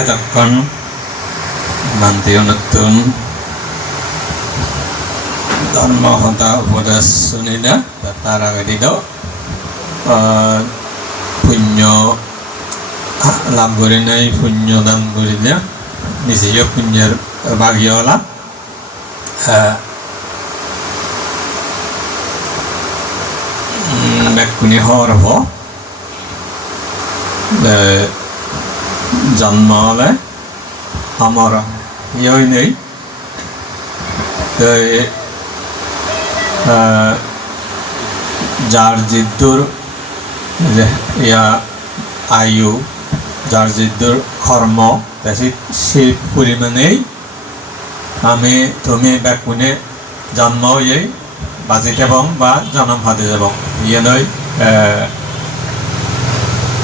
এতক্ষণ মান্তি নতুন ধর্মহতা উপদেশ শুনিলে তার আগে দিল পুণ্য লাভ করে নাই, পুণ্য দান করিলে নিজেও পুণ্যের ভাগিওয়ালা। ব্যক্তি হওয়ার জন্ম হলে আমার ইয়ে নেই, যার জিদ্দুর ইয়া আয়ু, যার জিদ্দুর কর্ম সেই পরিমাণেই আমি তুমি ব্যাকুণে জন্ম হয়ে বাজি যাব বা জন্ম হাতে যাব। ইয়ে নয়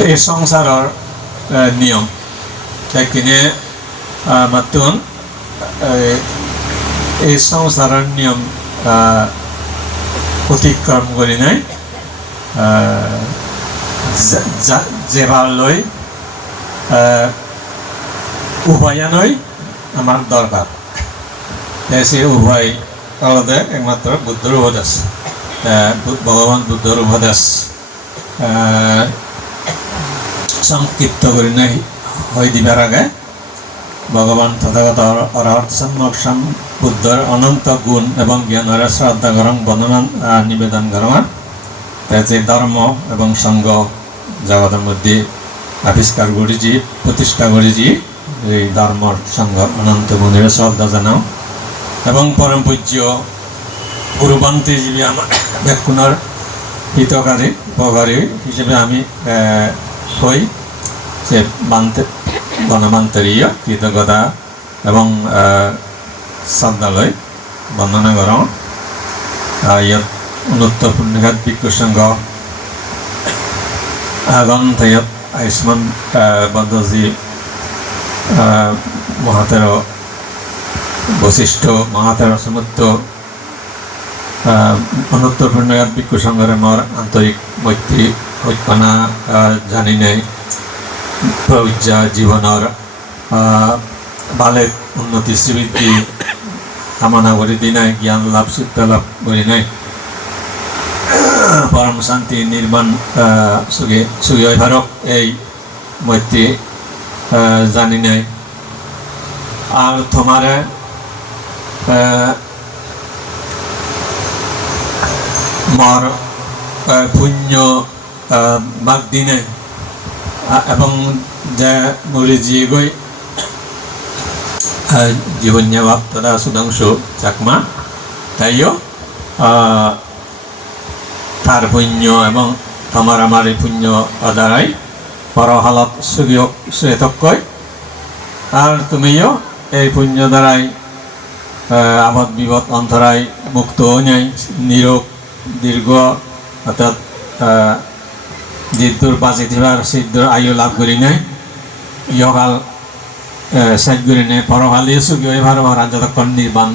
এই সংসারের নিয়ম কিনে মাতুন এই সংসারের নিয়ম অতিক্রম করি নাই যেবার লই উভয়ানই আমার দরকার। সে উভয় আলাদা একমাত্র বুদ্ধর উপদেশ, ভগবান বুদ্ধর উপদেশ সংক্ষিপ্ত করি নাই হয়ে দিবার আগে ভগবান তথাগত অরহত সম্যক বুদ্ধর অনন্ত গুণ এবং জ্ঞানের শ্রদ্ধা করং বর্ণনা নিবেদন করং। যে ধর্ম এবং সঙ্গ জগতের মধ্যে আবিষ্কার করেছি, প্রতিষ্ঠা করেছি, এই ধর্মর সঙ্গ অনন্ত গুণের শ্রদ্ধা জানাও এবং পরম পূজ্য গুরুবান্তিজীবী আমার ব্যাকুণর হিতকারী উপকারী হিসেবে আমি হই। সে বনবান্তরীয় কৃতজ্ঞতা এবং শ্রদ্ধালয় বন্দনা করং। ইয়াত উন্নত পুণ্যঘাত ভিক্ষু সংঘ আগন্ত ইয়াত আয়ুষ্মান বদ্ধজী মহাতের বৈশিষ্ট্য মহাতের সমুদ্র উন্নত পুণ্যঘাত ভিক্ষু সংঘরে মোর আন্তরিক মৈত্রী ঐক্যনা জানি নাই প্রজ্ঞা জীবনের ভালে উন্নতি শ্রীবৃদ্ধি কামনা করি দি নাই, জ্ঞান লাভ সিদ্ধ লাভ করি নাই, পরম শান্তি নির্মাণ সুখে সুখী ভারক এই মৈত্রী জানি নাই। আর তোমারে মর পুণ্য বাগ দিনে এবং যে মরি জিয়ে গই জীবন্যাভাব তথা সুধাংশু চাকমা তাইও তার পুণ্য এবং তোমার আমার এই পুণ্য দ্বারাই পরহালত সুতক্কয়। আর তুমিও এই পুণ্য দ্বারাই আবদ বিপদ অন্তরায় মুক্ত নাই, নিরোগ দীর্ঘ অর্থাৎ জিদ্দুর বাঁচি থাকার সিদ্ধর আয়ু লাভ করি নাই, ইহকাল শেষ করি নাই, পরকালে সুখী হয়ে ভালো যতক্ষণ নির্বাণ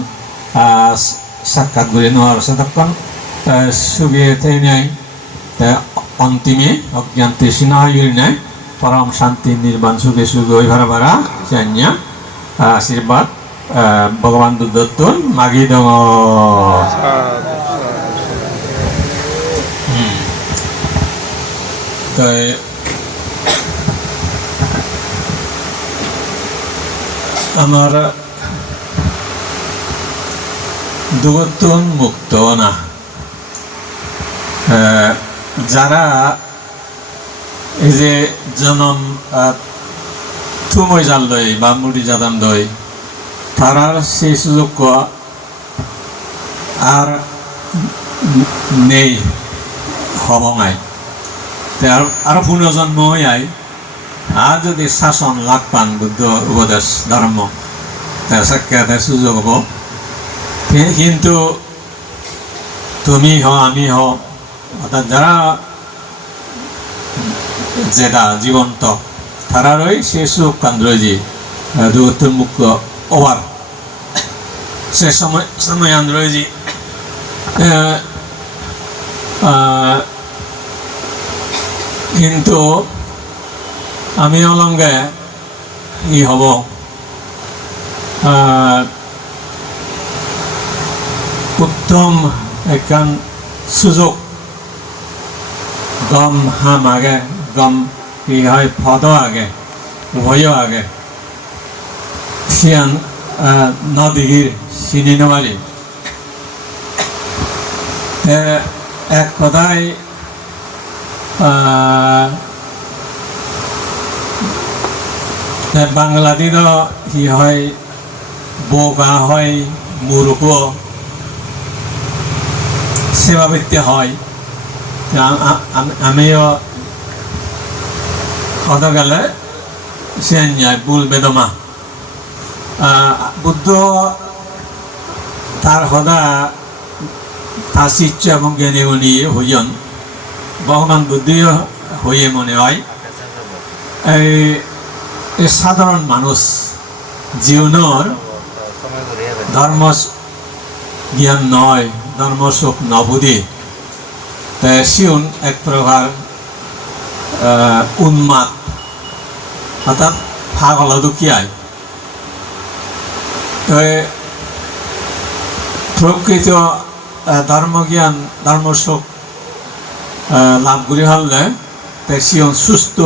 সাক্ষাৎ করে নেওয়ার ততক্ষণ সুখী থেকে নাই, অন্তিমে অজ্ঞান তৃষ্ণা হয়ে নাই, পরম শান্তি নির্বাণ সুখে সুখী হয়ে ভালো ভাড়া জানিয়া আশীর্বাদ ভগবান দুর্দত্তন মাগি দङ। আমার দুগতুন মুক্ত না যারা এই যে জনম থুমই জাল লই বা মুড়ি জাদাম দই তারার সেই সুযোগ আর নেই হবঙাই আরো পুনর্জন্ম হয়ে আয়। আর যদি শাসন লাভ পান বুদ্ধ উপদেশ ধর্ম সাক্ষাতের সুযোগ হব, কিন্তু তুমি আমি অর্থাৎ যারা জেদা জীবন্ত তারারই সে সুখ কান্দ্রজি দুগতুন মুক্ত ওভার সে সময় আন্দ্রজি কিন্তু আমি অলঙ্গে ই হ'ব উত্তম একখান সুযোগ গম হাম আগে গম ই হয় ফদ আগে উভয় আগে সিয়ান নদীর চিনি নেওয়ারি এক কথায় বাংলাদেশ হি হয় বোকা হয় মূর্খ সেবাবৃত্তি হয় আমিও কথা গেলে সে ভুল বেদমা বুদ্ধ তার সদা তার শিষ্য এবং জ্ঞানী উনি হইন ভগবান বুদ্ধিও হয়ে মনে হয় এই সাধারণ মানুষ জীবনের ধর্ম জ্ঞান নয় ধর্ম সুখ নবুদ্ধি শিউন এক প্রকার উন্মাদ অর্থাৎ পাগল দুঃখিয়ায় প্রকৃত ধর্মজ্ঞান ধর্ম সুখ লাভ করে হলে শিউন সুস্থ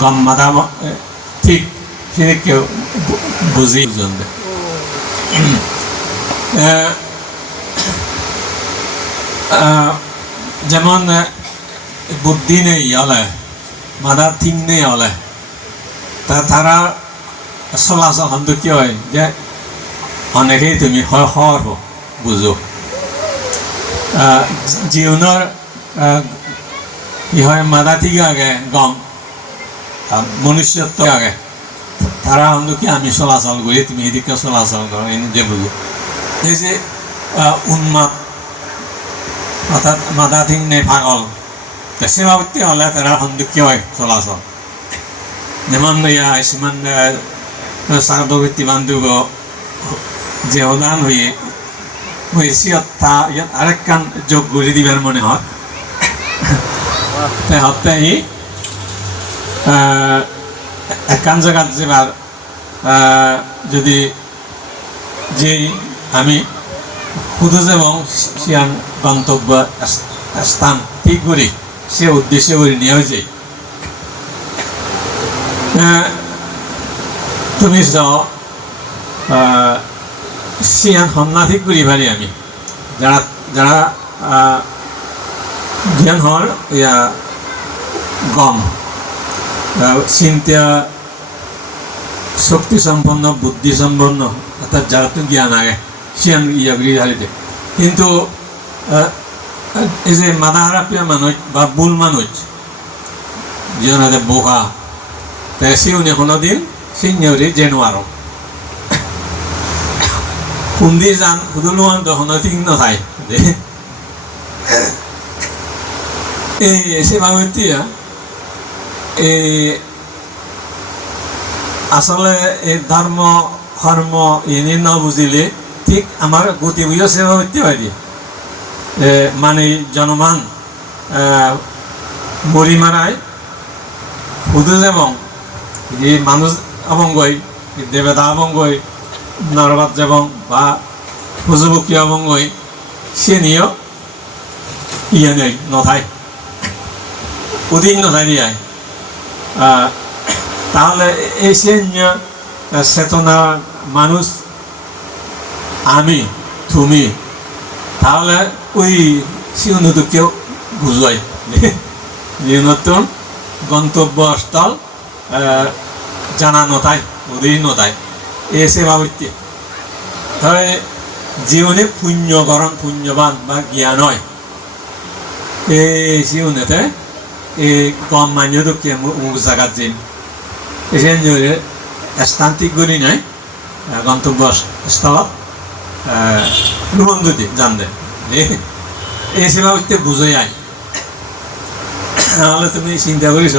গম মাথা ঠিক ঠিক কেউ বুঝি জানবে যেমন বুদ্ধি নেই হলে মাথা ঠিক নেই হলে তারা চলাচল হন কি হয় যে অনেকেই তুমি হর বুঝো জীবনের কি হয় মাথা ঠিক আগে গম মনুষ্যত্ব আগে তারা হন কি আমি চলাচল করি তুমি এদিকে চলাচল করো এই যে বুঝো এই যে উন্মাদ অর্থাৎ মাথা ঠিক নেই পাগল সেবাবৃত্তি হলে তারা সন্দুখী হয় চলাচল যেমন আয়ুষ্মান সাধবৃত্তি বান্ধব যে উদান হয়ে হয়েছি ইয়াত আরেকখান যোগ করে দিবার মনে হয় হত্যা ই একখান জায়গাত যাবার যদি যে আমি শুধু এবং সিয়ান গন্তব্য স্থান ঠিক করি সে উদ্দেশ্য করে নিয়ে যাই তুমি যাও সিয়ান হন্না ঠিক করি পারি আমি যারা যারা জ্ঞান হল ইয়া গম চিন্তা শক্তি সম্পন্ন বুদ্ধি সম্পন্ন অর্থাৎ যারা তো জ্ঞান আগে সিয়ান ইয়া করি হারিতে কিন্তু এই যে মাদাহারাপিয়া মানুষ বা বুল মানুষ যিনি বোকা তাই সিউনি কোনোদিন সিংহরি জেনুয়ারো কোনদি যান সুদুলুয়ান তখন ঠিক নথায় এই সেবাবৃত্তিয়া এই আসলে এই ধর্ম কর্ম এনে ন বুঝিলে ঠিক আমার গতি বুঝিও সেবাবৃত্তি হয় দিয়ে মানে জনমান মরি মারায় শুধু এবং যে মানুষ অবঙ্গই দেবতা অবঙ্গই নরবাদ এবং বা পশুপক্ষী অবঙ্গই সে নিয়েও ইয়ে নেই নথায় অধীন নথায় দিয়ে তাহলে এই সে চেতনা মানুষ আমি তুমি তাহলে ওই সিউনতো কেউ বুঝায় যে নতুন গন্তব্যস্থল জানা নথায় অধীন নথায় এই সেবাবৃত্তি তাহলে জীবনে পুণ্যকরণ পুণ্যবান বা জ্ঞান হয় এই জীবনেতে এই কম মান্য দুঃখে মুখ জাগাত যেন এসে স্থান্তিক করি নাই গন্তব্যস্থলত রুমন্দুতি জানবে এই সেবাবৃত্তি বুঝাই আয় তাহলে তুমি চিন্তা করিস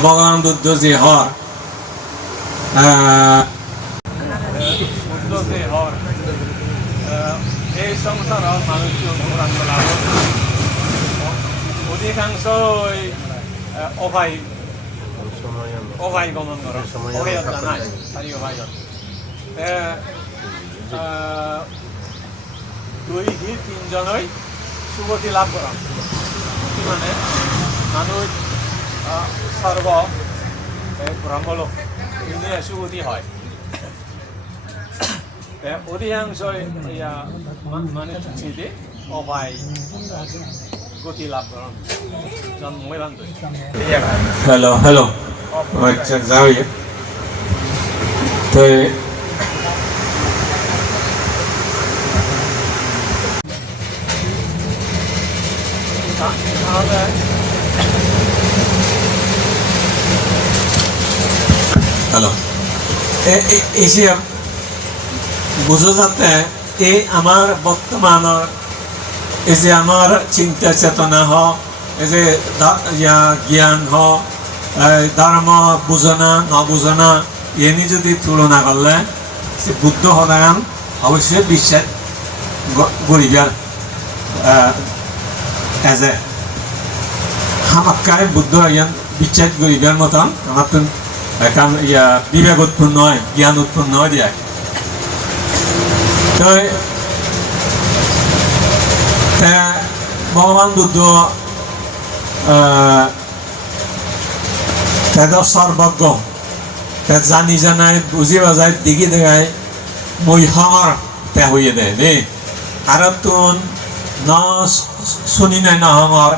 ভগবান বুদ্ধ যে হর এই সংসাৰৰ মানুষ অধিকাংশ অভাই অভাই গমন কৰ অভায়ত জানাই চাৰি অভায়ত দুই সি তিনিজনই সুগতি লাভ কৰা মানে মানুহ সৰ্ব ব্ৰহ্মলোক ইনে সুগতি হয় অধিকাংশই মানে চিঠি অভাই গতি লাভ কৰা জন্মই বান্ধ হেল্ল' আচ্ছা যাও তো হ্যালো এশিয়া বুঝো যাতে এই আমার বর্তমানের এই যে আমার চিন্তা চেতনা হোক এই যে জ্ঞান হোক ধর্ম বুঝনা নবুঝনা এনে যদি তুলনা করলে সে বুদ্ধ হদান অবশ্যই বিশ্বাস গরিবার এজে আমাকে বুদ্ধ ইয়ান বিশ্বাস গরিবার মতন আমার তো বিবেক উৎপন্ন হয় জ্ঞান উৎপন্ন হয় দিয়া তো ভগবান বুদ্ধ তেদর সর্বজ্ঞ তে জানি জানাই বুঝি বাজাই দিঘি দেখায় মই হঙর তে হইয়ে দে দেই আর তুন ন শুনি নাই না হঙর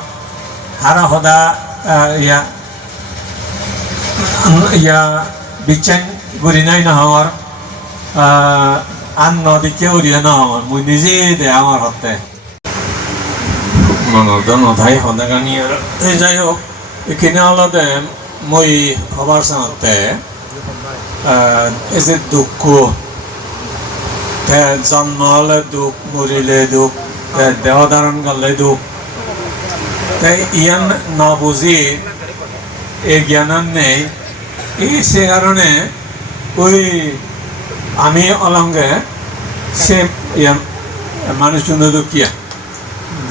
হারা সদা বিচ্ছেন করি নাই না হঙর আন নদীকে উড়িয়ে না হঙর মই নিজে দে আমার হতে মনত নথাই সদাগানি আৰু যাই হোক এইখিনি অলপতে মই খবৰ চাওঁতে এই যে দুখ জন্ম হলে দুখ মৰিলে দুখ দেহ ধাৰণ কৰিলে দুখ ইয়ান নবুজি এই জ্ঞান নেই সে কারণে ওই আমি অলঙ্গে সে মানুষ দুঃখিয়া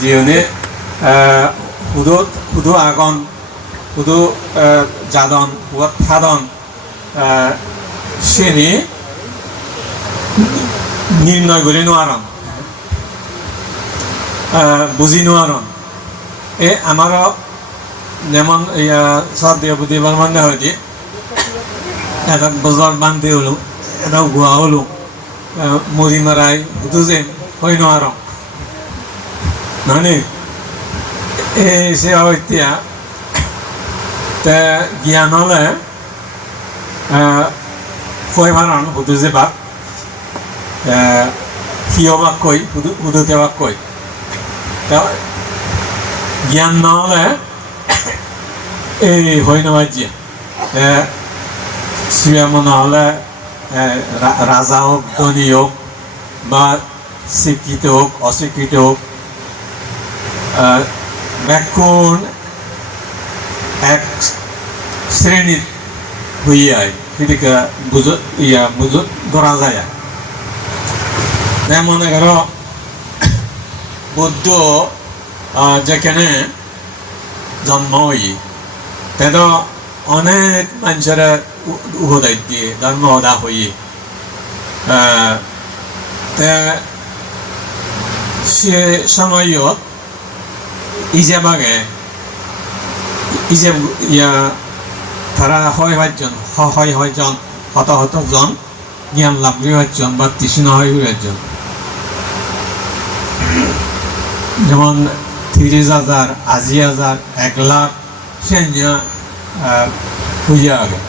যিনি শুধু আগন শুধু যাদন ফাদন সেনি নির্ণয় করে নোয়ারন বুঝি নোয়ারন আমারও যেমন সর্দি বুদ্ধিবার মানে হয়তো এটা বজর বান্ধি হলো এটা গুয়া হলো মুড়ি মারাই শুধু যে হয় নোয়ারন মানে সে এতিয়া জ্ঞান হলে কয় ভাৰণ শুধু যে বাক সিয় বাক কৈ শুধুতে বাক কৈ জ্ঞান নহ'লে এই হৈ নবাজ্যে শ্ৰীৰাম নহ'লে ৰাজা হোক ধনী হোক বা স্বীকৃত হোক অস্বীকৃত হোক ব্যাকুণ এক শ্রেণীর হইয়ায় সেদিকে বুঝত ধরা যায় মনে করো বুদ্ধ যেখানে জন্ম হই তেদ অনেক মানুষের উহদাই দিয়ে ধর্ম হদা হই সে সময়ত ইজেবাগে ইজে তারা হয় পাঁচজন হয়জন শত জ্ঞান লাভ করে পাঁচজন বা তৃষ্ণ হয়ে পাঁচজন যেমন 30,000 80,000 1 লাখ সেঞ্জা হইয়া আগে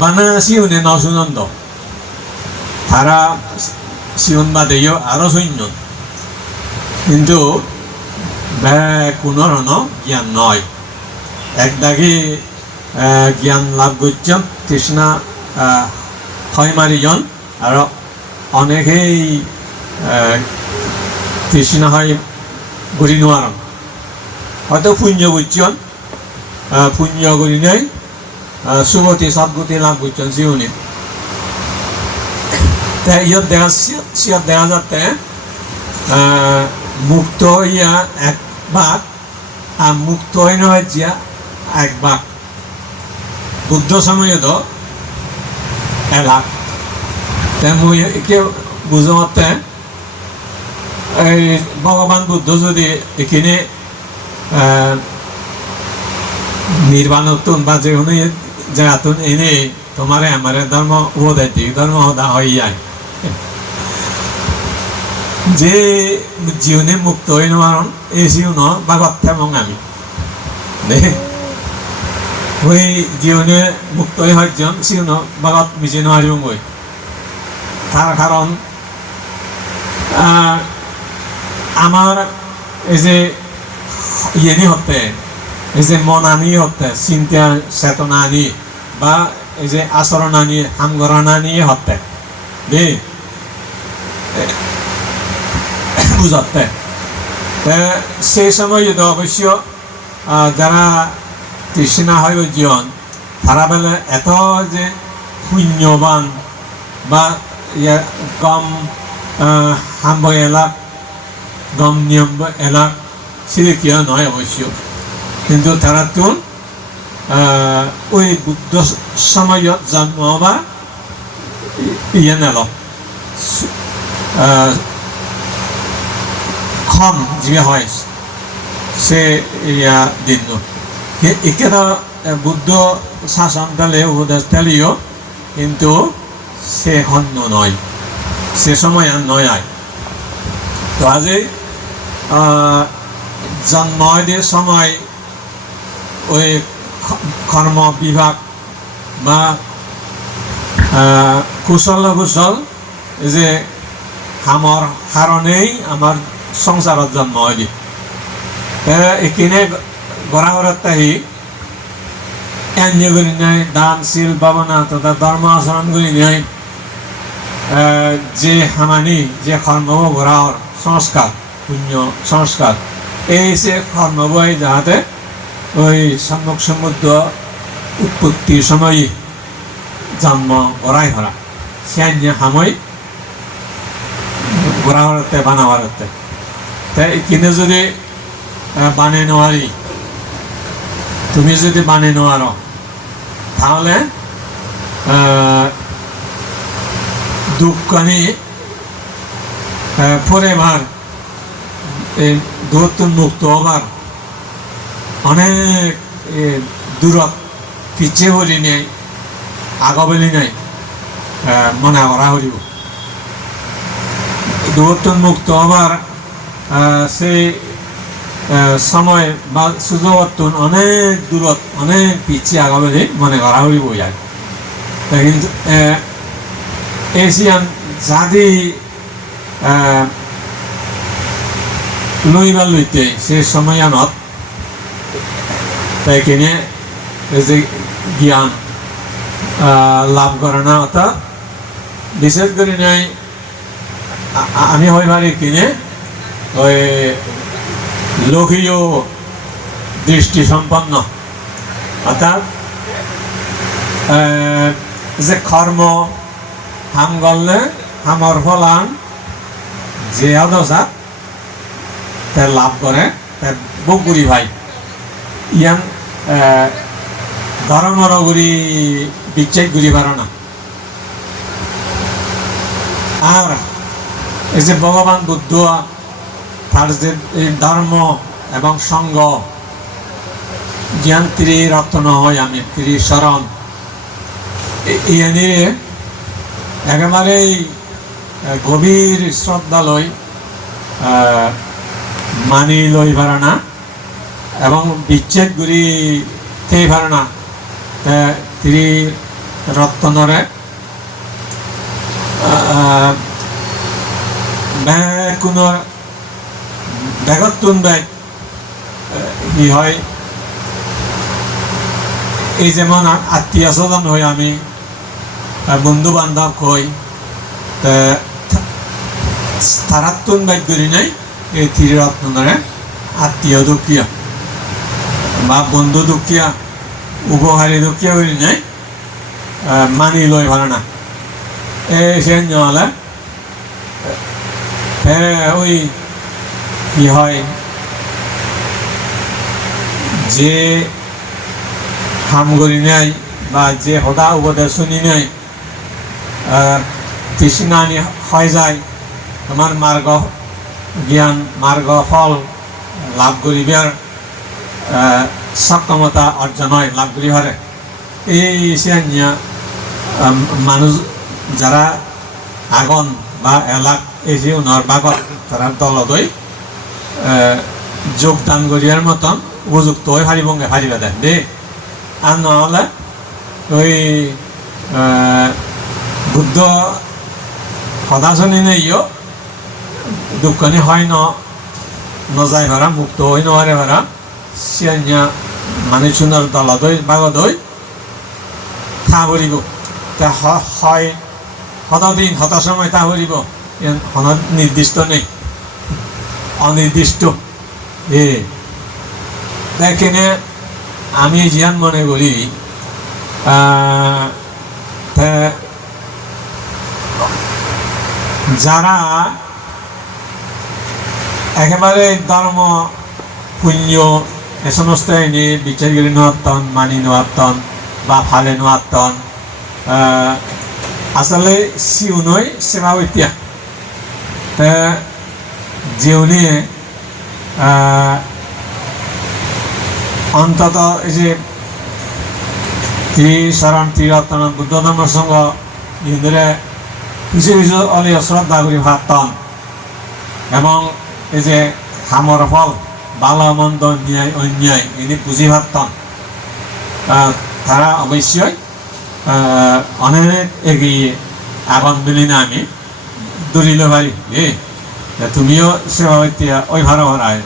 বানাসি উনি নশুনন্দ তারা সিউন বাদেও আরো সৈন্য কিন্তু কোনো ধৰণৰ জ্ঞান নয় একদাগি জ্ঞান লাভ করছেন তৃষ্ণা হয় মারিজন আর অনেকেই তৃষ্ণা হয় ঘুরি নোয়ারন হয়তো পুণ্য করছেন পুণ্য করি নাই সুগতি সদ্গতি লাভ করছেন জীবনে ইয়াত দেখা যাতে মুক্ত ইয়া এক ভাগ আর মুক্ত হইন হজ্জিয়া একবার বুদ্ধ সময় তো এলাক মুই একে বুঝতে এই ভগবান বুদ্ধ যদি এখানে নির্বাণতুন বা যে কোনো জায়গাতুন এনে তোমারে আমার ধর্ম উপদেশ ধর্ম হদা হয়ে যায় যে জীবনে মুক্ত হয়ে নেওয়ার এই জীবন বাগত এবং আমি ওই জীবনে মুক্ত হয়ে হয়জন জীবন বাগত মিশে নেওয়ার বই তার কারণ আমার এই যে ইয়েনি হতে এই যে মন আনি হতে চিন্তা চেতনা আনি বা এই যে আচরণ আনি হামগরণা নিয়ে হতে বুঝতে সেই সময় যদি অবশ্য যারা তৃষ্ণা হয় জীবন তারা বেলা এত যে শূন্যবান বা কম হাম্ব এলাক গম নিয়ম এলাক সেটা কিয় নয় অবশ্য কিন্তু তারা তো ওই বুদ্ধ সময়ত জন্ম হবা ইয়ে নেল ক্ষণ যে হয় সে ইয়া দিন এখানে বুদ্ধ শাসনকালে উপদেশ দিলেও কিন্তু সে খণ্ড নয় সে সময় আর নয় আয় তো আজি জন্ম সময় ওই কর্ম বিভাগ বা কুশল কুশল যে আমার কারণেই আমার সংসারত জন্ম হয় এখানে গড়া ঘরত আহি এনে করি নাই দান শিল ভাবনা তথা ধর্ম আচরণ করি নাই যে হামানি যে কর্মব ঘোরার সংস্কার পুণ্য সংস্কার এই যে কর্মবই যাহাতে ওই সম্মুখ সমুদ্র উৎপত্তির সময় জন্ম গড়াই হরা সে হামই ঘোরা হরতে বানা হরতে তাই কিনে যদি বানে নোয়ারি তুমি যদি বানে নোয়ারো তাহলে দুঃখানি পরে বার দূরত্ব মুক্ত হবার অনেক দূরত পিছিয়ে হলি নেই আগবেলি নাই মনে করা হরিব দূরত্ব মুক্ত হবার সেই সময় বা সুযোগ অনেক দূরত অনেক পিছিয়ে আগাবেলি মনে করা হরিব যায় কিন্তু এশিয়ান জাতি লইবার লইতে সে সময় আনত তাই কিনে যে জ্ঞান লাভ করে না অর্থাৎ বিশেষ করে নাই আমি হইবার কিনে ওই লোকীয় দৃষ্টি সম্পন্ন অর্থাৎ যে কর্ম হাম গললে হামর ফলান যে অদশা তে লাভ করে বগুড়ি ভাই ইয়ান ধর্মর গুড়ি বিচ্ছেদ গুড়ি পারো না আর এই যে ভগবান বুদ্ধ তার যে ধর্ম এবং সঙ্গ জ্ঞান ত্রিরত্ন হয় আমি ত্রিশরণ ইয়ে একেবারেই গভীর শ্রদ্ধালয় মানি লই পারে না এবং বিচ্ছেদ গুড়ি তেই পারে না ত্রিরত্নরে কোনো ব্যাগতুন ব্যাগ কি হয় এই যেমন আত্মীয় স্বজন হই আমি বন্ধু বান্ধব হই তারাতুন ব্যাগ করি নাই এই ত্রিরত্নরে আত্মীয় দুঃখীয় বা বন্ধু দুঃখীয়া উপহারী দুঃখীয় করি নাই মানি লই ভালো না সে হলে ওই কি হয় যে হাম করি নাই বা যে সদা উপদেশ শুনি নাই তৃষ্ণানি হয়ে যায় তোমার মার্গ জ্ঞান মার্গ ফল লাভ করিবার সক্ষমতা অর্জন হয় লাভ করি হরে এই সিয়ানিয়া মানুষ যারা আগন বা এলাক এই যে উনার বাগত তারা দলদই যোগদান করিয়ার মতন উপযুক্ত হয়ে হারিবঙ্গে হারিবা দেয় দে আর নহলে ওই বুদ্ধ সদা শুনি নেইও দুঃখনি হয় নযায় ভাড়া মুক্ত হয়ে নহারে ভাড়া সিয়ানিয়া মানুষ সুন্দর দলদই বাগদই থা ভরিব তা হয় শতদিন শত সময় তা ভরিব নির্দিষ্ট নেই অনির্দিষ্ট এখানে আমি জিয়ান মনে করি যারা একেবারে ধর্ম পুণ্য এ সমস্ত এনে বিচার করে নোয়াতন মানি নোয়াতন বা ফালে নোয়াতন আসলে সিউনই সেবা ঐতিয়া যেউনি অন্তত এই যে ত্রিশরণ ত্রিরত্ন বুদ্ধ ধর্মের সঙ্গে ইন্দুরে কিছু কিছু অলি শ্রদ্ধা করি ভাবতন এবং এই যে হামর ফল ভালো মন্দ ন্যায় অন্যায় এনে বুঝি ভাবতন তারা অবশ্যই অনেক এগিয়ে আগুন মিলি না আমি দৌড়িলে পারি তুমিও সেবা হইতিয়া ওই ভালো ভরায়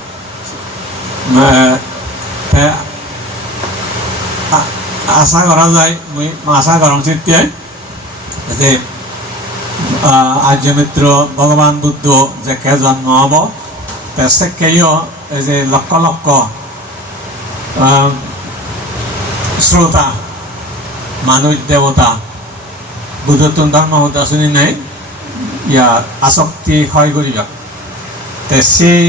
আশা করা যায় মই আশা করা উচিত যে আর্য মিত্র ভগবান বুদ্ধ যে কে জন্ম হব সেকেও এই যে লক্ষ লক্ষ শ্রোতা মানুষ দেবতা বুদ্ধত্ব ধর্ম হতে শুনি নাই ইয়া আসক্তি হয় করিবা সেই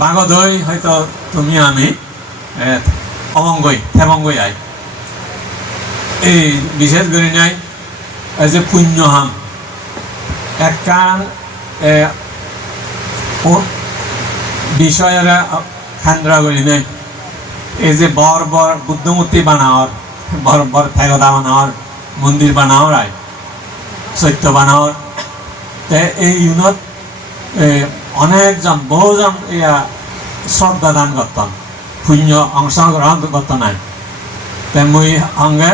বাগদই হয়তো তুমি আমি অমঙ্গই থেমঙ্গই আই এই বিশেষ করে নাই এই যে পুণ্য হাম একখান বিষয়ের কেন্দ্র করি নাই এই যে বর বর বুদ্ধমূর্তি বানাওয়ার বর বর ফেগদা বানাওয়ার মন্দির বানাওয়ার আয় সত্য বানাওয়ার এই ইউনত অনেকজন বহুজন ইয়া শ্রদ্ধা দান করতাম পুণ্য অংশগ্রহণ করত নাই মই সঙ্গে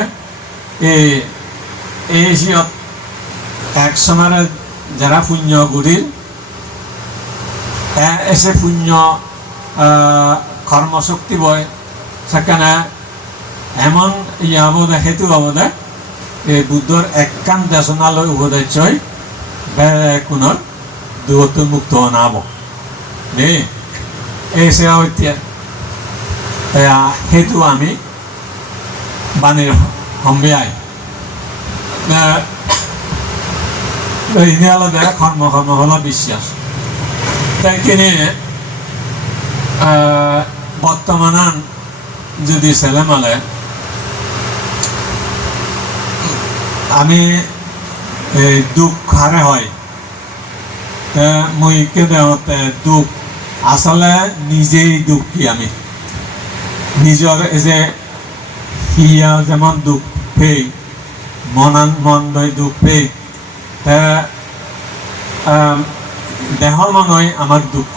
এই সিয়ত এক সময়ের যারা পুণ্য গুড়ির এসে পুণ্য কর্মশক্তি বয় সেখানে এমন ইয়া বোধ হেতু বোধ এই বুদ্ধর একখান দেশনালয় উপদেশ্যই কোনোর দূরত্ব মুক্ত নাব এই সেবা হইতে হেতু আমি বাণীর সম্বিয়াই আলাদা কর্ম কর্ম হল বিশ্বাস তাই কিনে বর্তমানান যদি ছেলেমালে আমি দুঃখ হারে হয় মই কেউতে দুঃখ আসলে নিজেই দুঃখী আমি নিজের যে হিয়া যেমন দুঃখ পেয়ে মন দুঃখ পেয়ে দেহর মনই আমার দুঃখ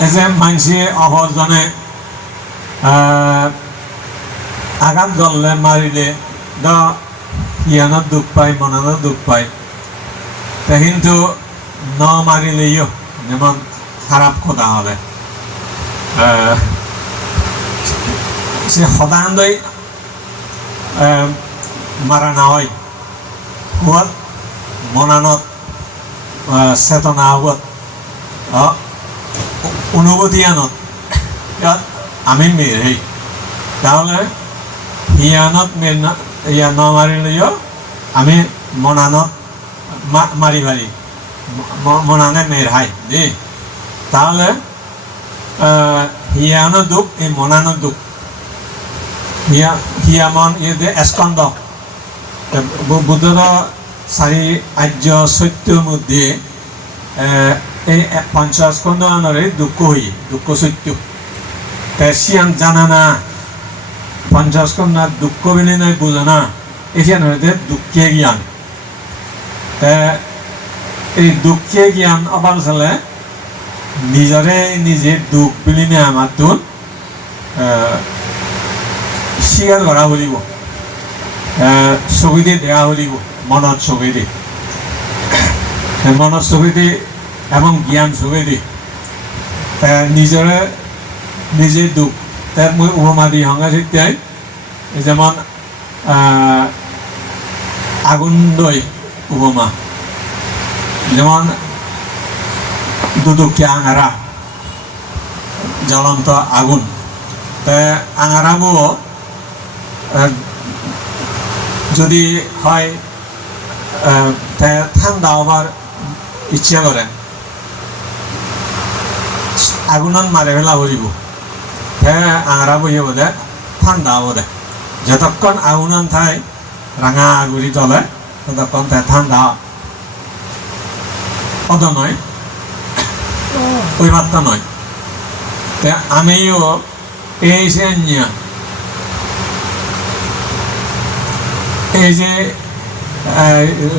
এই যে মানুষে অহরজনে আঘাত গললে মারিলে হিয়ানত দুঃখ পায় মনানত দুঃখ পায় তা কিন্তু ন মারিলেও যেমন খারাপ কথা হলে সে সদানই মারা না হয় হুয়াত মনানত চেতনা হুয়াত অনুভূতি আনত ইয়াত আমি মেৰেই তাহলে হিয়ানত ইয়া ন মারিলেও আমি মনানত মারি মারি মনানে মের হাই তাহলে হিয়ানো দুখ এই মনানো দুখ হিয়া মন ইয়ে স্কন্দ বুদ্ধর চারি আর্য সত্যৰ মধ্যে এই পঞ্চস্কন্ধ আনরে দুঃখ হই দুঃখ সত্য সিয়ান জানা না পঞ্চস্কন্ধ দুঃখ বিনে নাই বোঝে না এখান হইতে দুঃখে জ্ঞান এই দুঃখে জ্ঞান অবাল চালে নিজরে নিজে দুঃখ বিলিনে আমার তোন স্বীকার করা হলিব ছবি দিয়ে দেওয়া হলিব মনত ছবি দিয়ে মনত ছবি দিয়ে এবং জ্ঞান ছবি দিয়ে নিজরে নিজে দুঃখ তার মই উপমা দি সংঘাতিত্যাই যেমন আগুন দই উপমা যেমন দুদুকিয়া আঙারা জ্বলন্ত আগুন আঙারাবো যদি হয় ঠান্ডা হবার ইচ্ছা করে আগুনত মারে ফেলা হরিব আঙারা বহি বোধে ঠান্ডা বোধে যতক্ষণ আগুনত থাই রাঙা আগুরি জ্বলে ততক্ষণ তাই ঠান্ডা অত নয় ওই মাত্রা নয় আমিও এই এই যে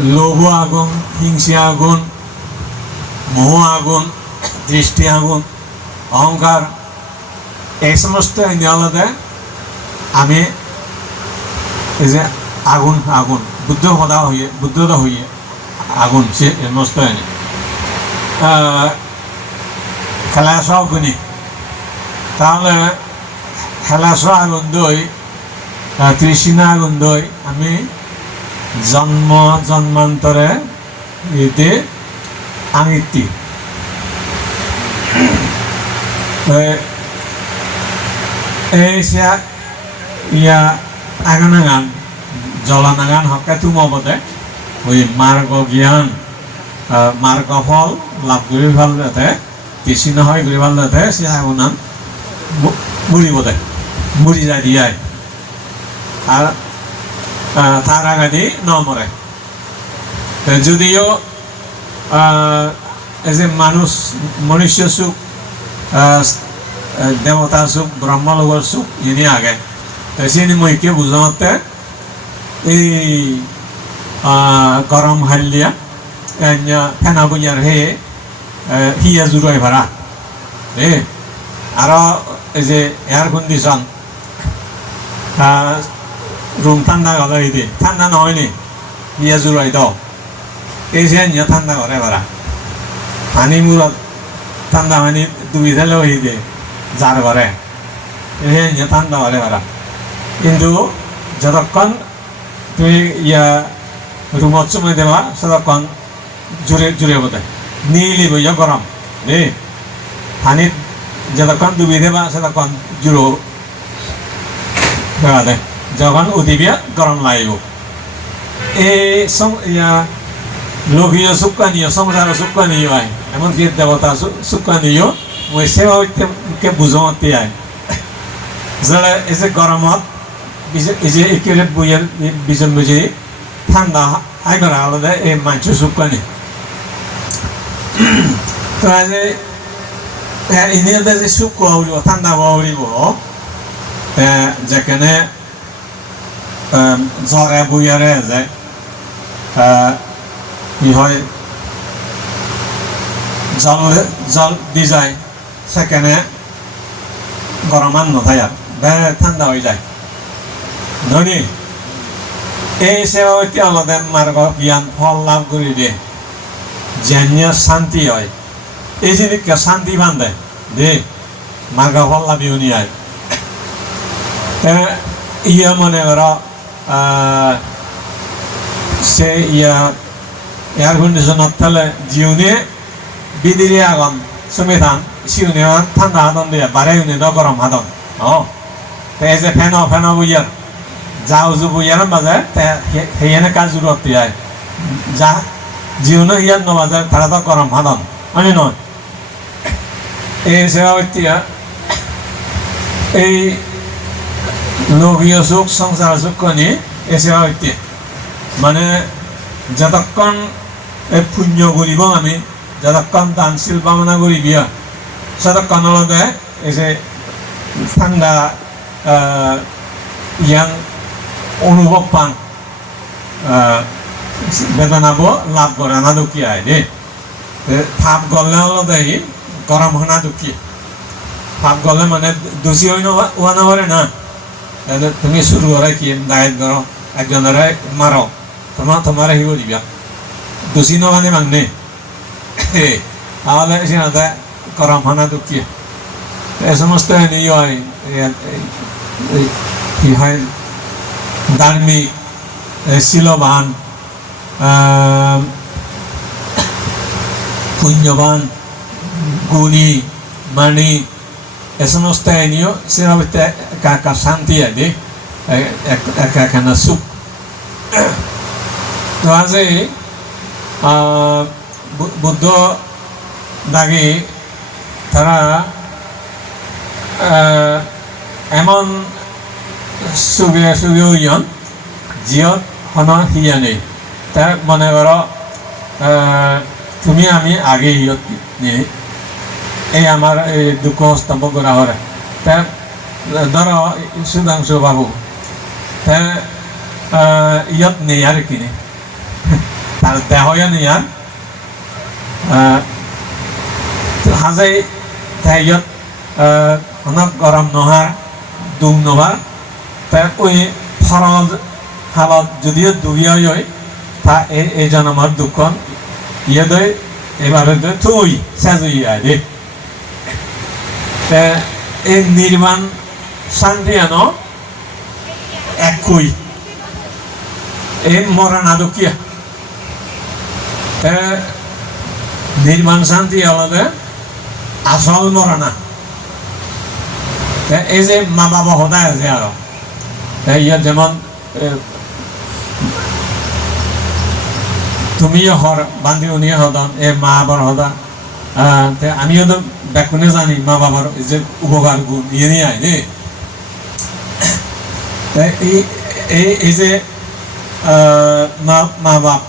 লোভ আগুন হিংসা আগুন মোহ আগুন দৃষ্টি আগুন অহংকার এই সমস্ত আলাদা আমি এই যে আগুন আগুন বুদ্ধতা হইয়ে আগুন সে সমস্ত খেলা সব গুণী তাহলে খেলা সব আগুন দই তৃষ্ণা আগুন দই আমি জন্ম জন্মান্তরে এতে আঙিতি এই ইয়া আগান আগান জলান আগান হকে তুমবতে ওই মার্গ জ্ঞান মার্গ ফল লাভ কৰি ভাল যাতে তৃষ্ণা হয় কৰি ভাল যাতে সে আগুনান মরিবদে মরি যায় দিয়ায় আর তার আগাদি ন মরে যদিও এই যে মানুষ মনুষ্য সুখ দেবতা সুখ ব্রহ্মলোকের সুখ ইনি আগে সিনি মইকে বুঝাতে এই গরম হালিয়া ফেনা বুঝার হে হিয়া জুড়াই ভাড়া আর এই যে এয়ার কন্ডিশন রুম ঠান্ডা করে দিতে ঠান্ডা নহয়নি হিয়া জুড়াই দাও এই যে ঠান্ডা করে ভাড়া পানি মূরত ঠান্ডা পানি ডুবি থাকলেও দিয়ে যার করে এই ঠান্ডা করে ভাড়া কিন্তু যতক্ষণ তুমি ইয়া রুমত চুমাই দেবা ততক্ষণ জুড়ে বোধে নীলি বইয়া গরম পানিত যতক্ষণ ডুবি দেবা ততক্ষণ জুড়ো দে যখন উঠিবিয়া গরম লাগিব এই লোভীয় সুকানীয় সংসার সুকানীয় আয় এমনকি দেবতা সুকানীয় মই সেবাকে বুঝাতে আয় যারা এই যে গরমত এই যে একেবারে বইয়ের বিজন বুঝি ঠান্ডা আই করা আলাদা এই মানুষ সুকানি তো যে ইনিতে যে সুখ হইব ঠান্ডা হইব যেখানে জ্বরে বইয়ারে যে কি হয় জল দি যায় সেখানে গরমান নথায় বেড়ে ঠান্ডা হয়ে যায় ধনী এই সেবাবতী আলাদা মার্গ জ্ঞান ফল লাভ করে দিয়ে যেন শান্তি হয় এই জিনিসকে শান্তি বান্ধে দে মার্গ ফল লাভি উনি আয় ইয়া মনে করো সে এয়ার কন্ডিশনার তাহলে জিউনে বিদিরে আগুন সুমিধান সিউনে ঠান্ডা হাতন দিয়ে বারে উনি গরম হাতন এই যে ফেন বুঝার যা উজু বুঝার বাজে সেখানে কাজ জরুরত দিয়ে যা জিউনে ইয়ার নবাজে তারা তো গরম হাতন হয় নয় এই সেবাবতীয়া এই লোভীয় সুখ সংসার সুখ নিয়ে এসে হইতে মানে যতক্ষণ এই পুণ্য করিব আমি যতক্ষণ দানশীল ভাবনা করি বিয়া ততক্ষণ হলদে এসে ঠান্ডা ইয়ান অনুভব পান বেদনাব লাভ করে না দুঃখী আয় দে ভাব গলে হলদে গরম হনা দুঃখী ভাব গলে মানে দোষী হই হওয়া না পারে না তুমি শুরু করে কি ডায়েট করো একজনের মারো তোমার হিব দিবা দোষী নবানে মাংনে তাহলে সেনাতে গরম হনা দুঃখী এই সমস্ত নিয়ে হয় কি হয় ধার্মিক শিলবান পুণ্যবান গুণী মানি এ সমস্ত নিয়েও সেভাবে একা শান্তি আদি একখানা সুখ তো আজি বুদ্ধ দাগি তারা এমন সুবিয়া ইয়ন জিয়ত হন হিয়া নেই তার মনে করো তুমি আমি আগে হিয়ত নিয়ে এই আমার এই দুঃখ স্তম্ভ করা হয় তার ধরো সুধাংশু বাবু তার ইয়ত নেই আর কিনে তার দেহ নেই আর হাজাই তাই ইয়ত অনেক গরম নহার দুম নহার তাই ওই ফরজ হালত যদিও দুবিয়া হয় তা এই জন্মের দুঃখ ইয়ে দই এবারে তুই সাজুই আরে এই নির্মাণ শান্তি আনো একই এই মরণ দুঃখিয়া নির্মাণ শান্তি আলাদা আসল মরণা এই যে মা বাবা সদায় আছে আরো ইয়াত যেমন তুমিও হর বান্ধি উনিও হদন এ মা বাবার হদা আমিও তো ব্যাকুনে জানি মা বাবার যে উপকার গুণ ইয়ে নিয়ে আয় এই যে মা বাপ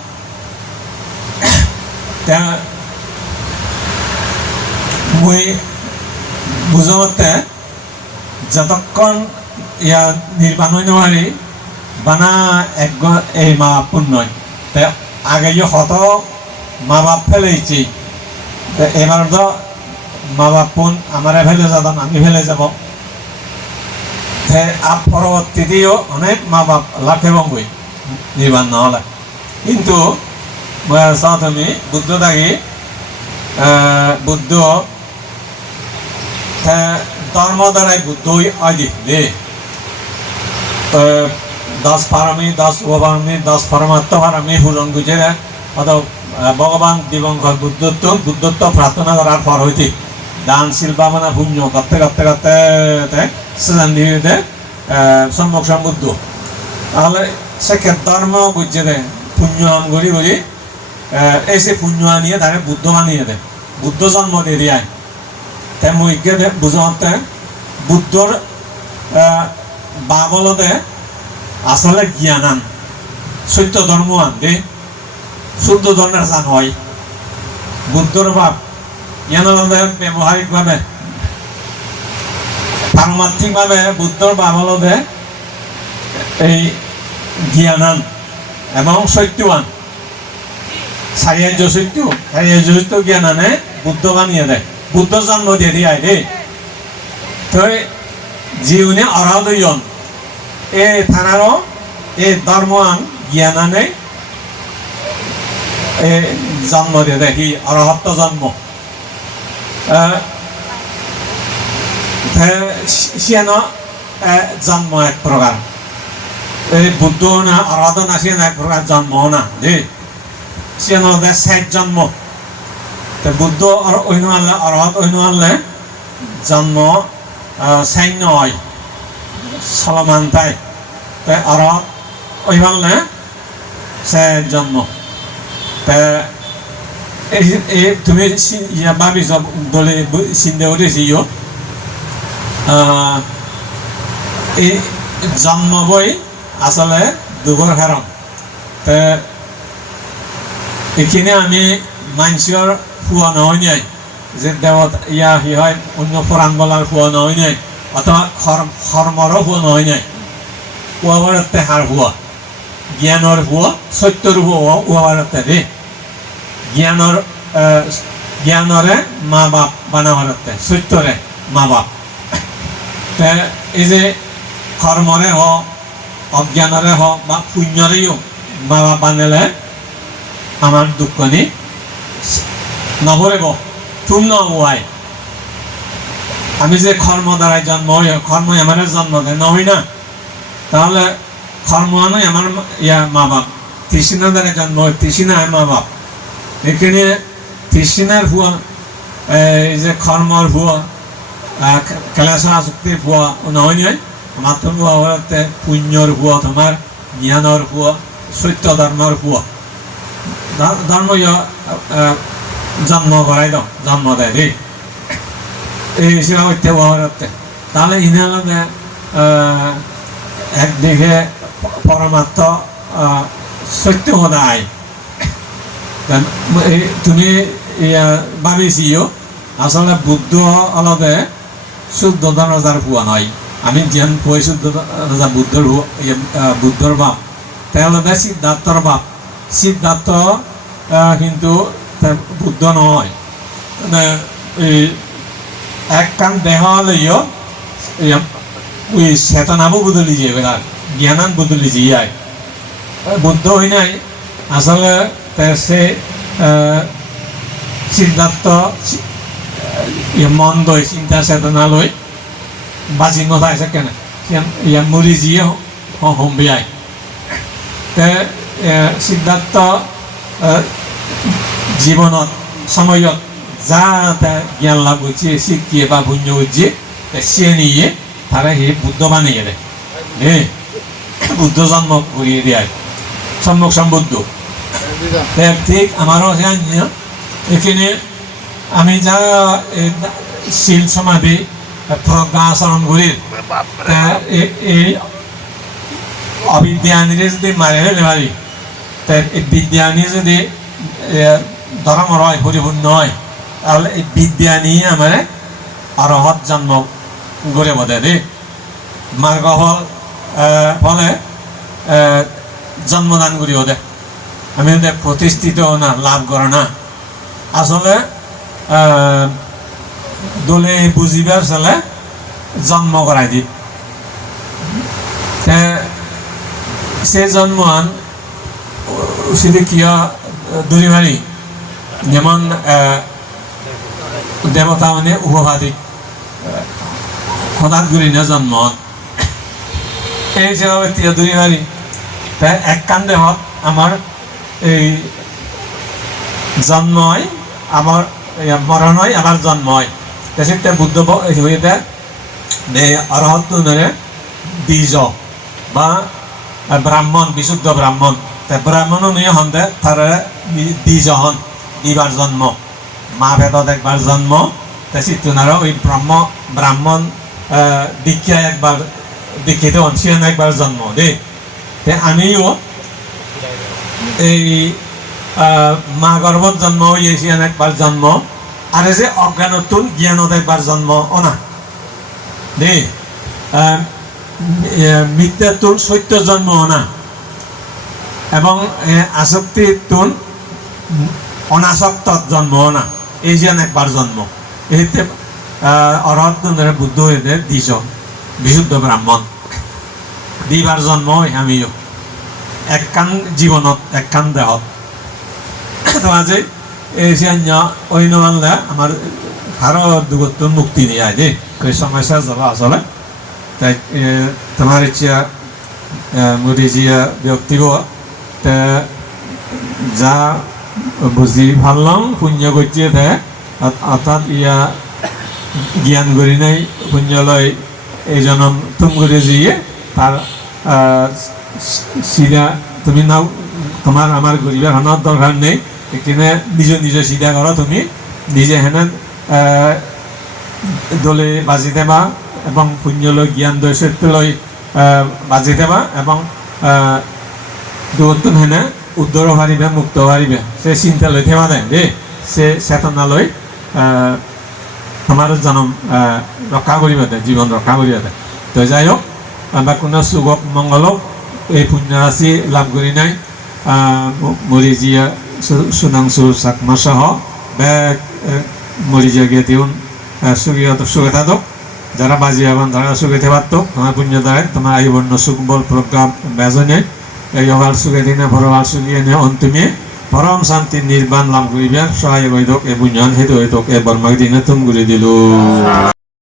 মই বুঝতে যতক্ষণ ইয়া নির্বাণ হই নোৱাৰি বানা এক এই মা বাপ নয় আগে হত মা বাপ ফেলেছি এবার তো মা বাপ পুন আমার ফেলে যাতাম আমি ফেলে যাব আর পরবর্তীতেও অনেক মা বাপ লাভে বই নির্বাণ নহলে কিন্তু তুমি বুদ্ধ থাকি বুদ্ধ ধর্ম দ্বারাই বুদ্ধ আদি দে 10 পারমি 10 উপপারমি 10 পরমাত্ম পারমি হুরন গুজেরা অথবা ভগবান দিবঙ্কর বুদ্ধত্ব প্রার্থনা করার পর হইতে দানশীল ভাবনা পুণ্য করতে করতে করতে সেজান দিয়ে সম্মুখ সমুদ্ধ তাহলে সে ধর্ম বুঝছে দেয় পুণ্য করি করি এসে পুণ্য আনিয়ে তাকে বুদ্ধ আনিয়ে দেয় বুদ্ধ জন্ম দিয়ে দিয়ে তাই মুইকে বুঝতে বুদ্ধর বাবলতে আসলে জ্ঞান আন সত্য ধর্ম আন দে শুদ্ধ ধর্মের জান হয় বুদ্ধর ভাব ইয়ানলতে ব্যবহারিকভাবে পারমাত্মিকভাবে বুদ্ধর বাবলতে এই জ্ঞান আন এবং সত্যবান সারিয়ার্য সত্য জ্ঞান আনে বুদ্ধ বানিয়ে দেয় বুদ্ধ জন্ম দিয়ে দিয়ে দেই তো জীবনে অরাধজন এ থানারও এই ধর্ম আন জ্ঞান আনে জন্ম দিয়ে দেয় হি অরহত্ত জন্ম সিয়ান জন্ম এক প্রকার এই বুদ্ধ না আরাধনা সিয়ান এক প্রকার জন্ম না দেই সিয়ান শেষ জন্ম বুদ্ধ অন্য আনলে অরহত অন্য আনলে জন্ম সৈন্য হয় চলমান তাই তাই অরহত ওই আনলে সে জন্ম তুমি ভাবিছ দলে চিন্তা করেছি এই জন্ম বই আসলে দুঃখৰ কাৰণ এইখিনি আমি মানুষের ফুয়া নহয় নাই যে দেৱত সি হয় অন্য পুরাণ বলার ফুয়া নহয় নাই অথবা কর্মরও ফুয়া নহয় নাই উহাবারতে হার ফুয়া জ্ঞানৰ ফুয়া সত্যৰ ফুয়া উহাবারতে দেই জ্ঞানরে মা বাপ বানাবারতে সত্যরে মা বাপ এই যে কর্মরে হোক অজ্ঞানরে হোক বা পুণ্যরেও মা বাপ বানালে আমার দুঃখনি নভরিব তুম নয় আমি যে কর্ম দ্বারাই জন্ম হই কর্ম আমার জন্ম দেয় নই না তাহলে কর্ম নয় আমার মা বাপ তৃষ্ণা দ্বারা জন্ম হয় তৃষ্ণা মা বাপ এখানে তৃষ্ণার ভুয়া এই যে কর্মর ভুয়া ক্লেশৰ আসক্তিৰ ভুয়া নহয় নয় আমার তো ভুয়াতে পুণ্যর ভুয়া তোমার জ্ঞানৰ ভুয়া সত্য ধর্মের ভুয়া ধর্ম জন্ম করাই দাও জন্ম দেয় দেই এই হিসেবে হইতে হতে তাহলে ইনালে একদিকে পরমাত্ম সত্য সদায় তুমি ভাবিছিও আসলে বুদ্ধ অলপে শুদ্ধ রোজার ভুয়া নয় আমি জ্ঞান পুয়াই শুদ্ধ রোজা বুদ্ধর বাপ তেওঁলোকে সিদ্ধার্থর বাপ সিদ্ধার্থ কিন্তু বুদ্ধ নহয় এক কান দেহ লইও ওই চেতনাবো বদলি যায় বেড়ার জ্ঞানান বদলি যায় বুদ্ধ হই নাই আসলে সে সিদ্ধার্থ মন লই চিন্তা চেতনা লই বাজি নথাইছে কেনে মরি যিয়ে সম্বিয়াই সিদ্ধার্থ জীবনত সময়ত যা জ্ঞান লাভ করছে শিখিয়ে বা পুণ্য করছে সে নিয়ে তারা সেই বুদ্ধ বানিয়ে দেয় বুদ্ধ জন্ম করিয়ে দেয় সম্যক সম্বুদ্ধ ঠিক আমারও এখানে আমি যা শিল সমাধি প্রজ্ঞা আচরণ করি এই অবিদ্যানীরে যদি মারে ফেলে পারি এই বিদ্যানী যদি ধর্মর হয় পরিপূর্ণ হয় তাহলে এই বিদ্যা নিয়ে আমার অরহত জন্ম গড়ে বোধে দেই মার্গ ফলে জন্মদান করি ওদে আমি প্রতিষ্ঠিত না লাভ করে না আসলে দলে বুঝিবার চলে জন্ম করাই দি সে জন্মান সেটা কিয় দূরিমারি যেমন দেবতা মানে উপবাদিক হঠাৎ করে না জন্ম এই হিসাবে তিয়া দূরিমারি এক কান্দে হক আমার এই জন্ম হয় আবার মরণ হয় আবার জন্ম হয় সেটা বুদ্ধ হইতে অরহত বীজ বা ব্রাহ্মণ বিশুদ্ধ ব্রাহ্মণ ব্রাহ্মণ নিয়ে হন্তে তার বীজ হন দিবার জন্ম মা ভেদত একবার জন্ম চিত্তনারও ওই ব্রাহ্মণ দীক্ষা একবার দীক্ষিত হন সিয়ান একবার জন্ম দেই আমিও এই মা গর্ভত জন্ম হয়েছি একবার জন্ম আর যে অজ্ঞানতুন জ্ঞানত একবার জন্ম অনা দেই মিথ্যাতুন সত্য জন্ম অনা এবং আসক্তিতুন অনাসক্ত জন্ম অনা এই যে একবার জন্ম এতে অরহত বুদ্ধ হয়ে দিছ বিশুদ্ধ ব্রাহ্মণ দিবার জন্ম আমিও এক কান জীবনত এক কান দেহত তো আজ এই অন্য মানলে আমার আরো দুগত মুক্তি নিয়ে আয় দেই ওই সমস্যা যাবা আসলে তাই তোমার ইচ্ছা মুড়িজিয়া ব্যক্তিব যা বুঝি ভাললাম পুণ্য করছে অর্থাৎ ইয়া জ্ঞান করি নাই পুণ্য লয় এই জনম তুম করে যিয়ে তার সিধা তুমি নাও তোমার আমার গরিবের হানার দরকার নেই এখানে নিজ সিধা করো তুমি নিজে হেনে দলে বাজিতে বা এবং পুণ্য লৈ জ্ঞান লৈ সত্য লৈ বাজি থাকা এবং দূরত্ব হেনে উদ্ধার হারিবে মুক্ত হারিবে সে চিন্তা লৈ থেমা দেয় দে সে চেতনা লৈ আমার জনম রক্ষা করিবে দেয় জীবন রক্ষা করিবে দেয় তো যাই হোক আমরা কোনো সুগক মঙ্গলক এই পুণ্য রাশি লাভ করি নাই মরিজিয়া সুনাংসু চাকমা সহ বে মরিজিয়া গিয়ে দিউন সুখে থাকুক যারা বাজি আবান তারা সুখে থাকত তোমার পুণ্য দ্বারা তোমার আয়ুবর্ণ সুখ বল প্রজ্ঞা বেজনে এই অভার সুখে দিনে ভরভার সুখিয়ে নিয়ে অন্তিমে পরম শান্তি নির্বাণ লাভ করিবে সহায় হইতক এ পুণ্য হেতু হইতক এ বর্মাক দিনে তুম করে দিল